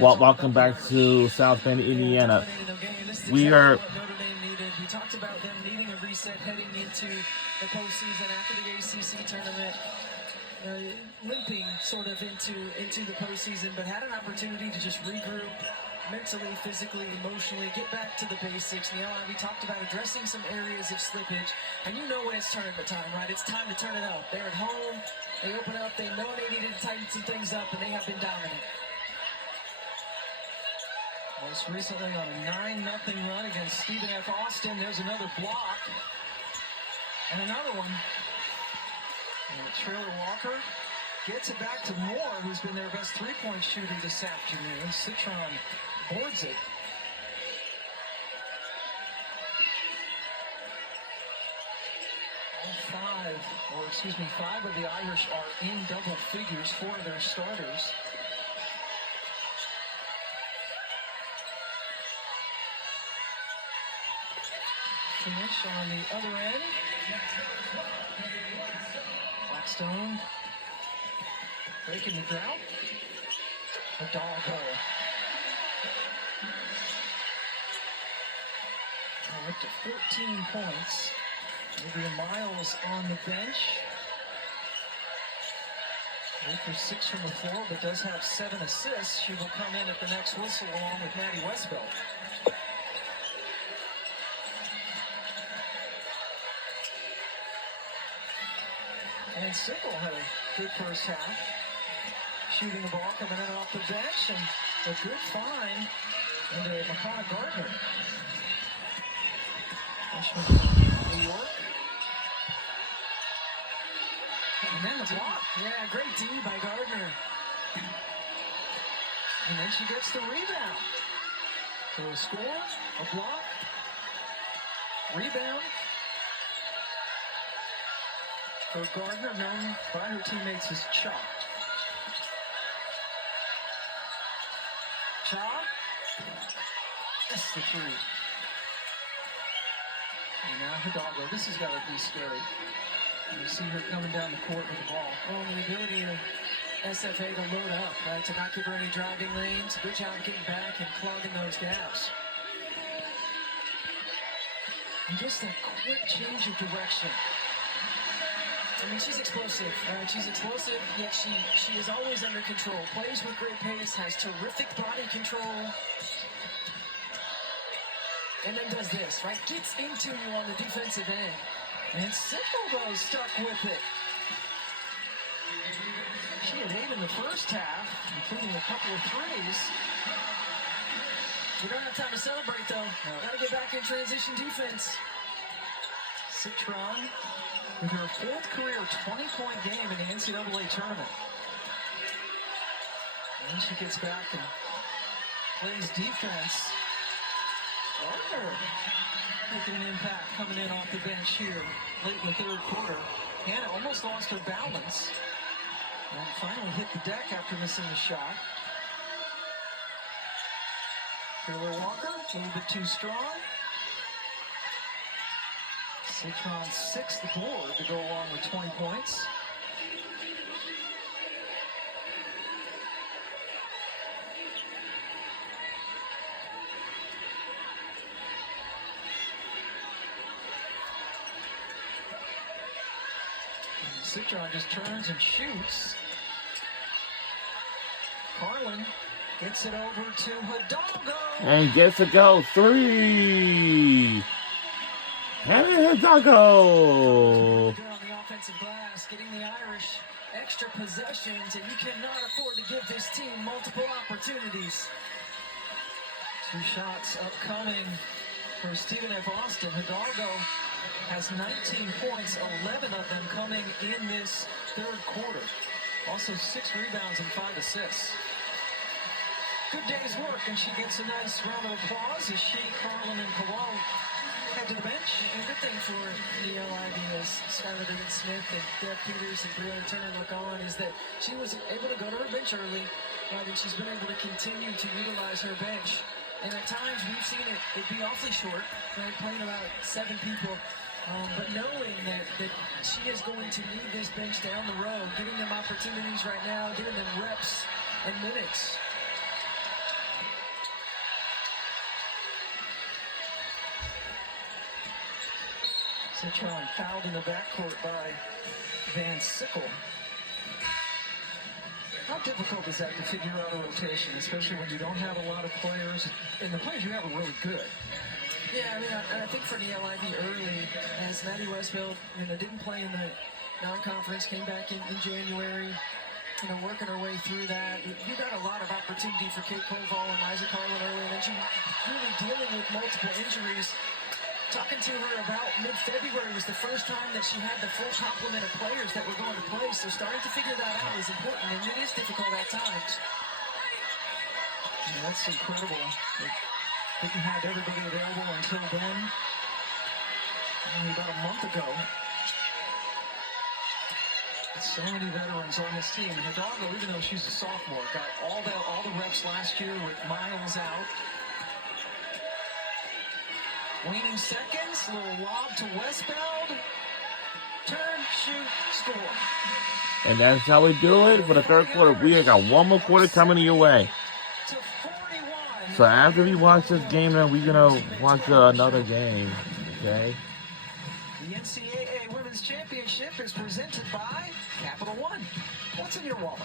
Welcome back to South Bend, Indiana. We are. We talked about them needing a reset heading into the postseason after the ACC tournament, limping sort of into the postseason, but had an opportunity to just regroup mentally, physically, emotionally, get back to the basics. We talked about addressing some areas of slippage, and you know when it's tournament time, right? It's time to turn it up. They're at home, they open up, they know they needed to tighten some things up, and they have been dominant. Most recently on a 9-0 run against Stephen F. Austin. There's another block. And another one. And Trailer Walker gets it back to Moore, who's been their best three-point shooter this afternoon. Citron boards it. Five of the Irish are in double figures, 4 of their starters. Finish on the other end. Blackstone breaking the drought. Hidalgo. Up to 14 points. Adrian Miles on the bench. 8 for 6 from the floor, but does have 7 assists. She will come in at the next whistle along with Maddie Westbeld. And Sickle had a good first half. Shooting the ball, coming in off the bench, and a good find into Makana Gardner. Freshman from New York. And then the block. Yeah, great D by Gardner. And then she gets the rebound. So a score, a block, rebound. For Gardner, known by her teammates as Cha. Cha. That's the three. And now Hidalgo. This has got to be scary. You see her coming down the court with the ball. Oh, and the ability of SFA to load up, right? To not give her any driving lanes. Good job getting back and clogging those gaps. And just that quick change of direction. I mean, she's explosive. She's explosive, yet she is always under control. Plays with great pace, has terrific body control. And then does this, right? Gets into you on the defensive end. And Sickle, though, stuck with it. She had 8 in the first half, including a couple of threes. We don't have time to celebrate, though. Got to get back in transition defense. Citron with her 4th career 20-point game in the NCAA tournament. And she gets back and plays defense. Gardner making an impact coming in off the bench here late in the third quarter. Hannah almost lost her balance and finally hit the deck after missing the shot. Taylor Walker, a little bit too strong. Citron's 6th board to go along with 20 points. Citron just turns and shoots. Carlin gets it over to Hidalgo. And gets to go 3. Hannah Hidalgo. On the offensive glass, getting the Irish extra possessions, and you cannot afford to give this team multiple opportunities. 2 shots upcoming for Stephen F. Austin. Hidalgo has 19 points, 11 of them coming in this third quarter. Also 6 rebounds and 5 assists. Good day's work, and she gets a nice round of applause as she, Carlin, and Kowal head to the bench. And a good thing for the LIV as Skylar Smith and Deb Peters and Brianna Turner look on is that she was able to go to her bench early, and she's been able to continue to utilize her bench. And at times we've seen it be awfully short, right? Playing about 7 people. But knowing that she is going to need this bench down the road, giving them opportunities right now, giving them reps and minutes. Citron fouled in the backcourt by Van Sickle. How difficult is that to figure out a rotation, especially when you don't have a lot of players, and the players you have are really good? Yeah, I mean, I think for the LIV early, as Maddie Westfield, didn't play in the non-conference, came back in January, working her way through that. You got a lot of opportunity for Kate Koval and Liza Carlin early, and then she really dealing with multiple injuries. Talking to her about mid-February was the first time that she had the full complement of players that were going to play, so starting to figure that out is important, and it is difficult at times. Yeah, that's incredible. They didn't have everybody available until then. Only about a month ago. So many veterans on this team. And Hidalgo, even though she's a sophomore, got all the reps last year with Miles out. Waning seconds, little lob to Westbound. Turn, shoot, score. And that's how we do it for the third quarter. We got one more quarter coming your way. To 41. So after we watch this game, then we're going to watch another game, okay? The NCAA Women's Championship is presented by Capital One. What's in your wallet?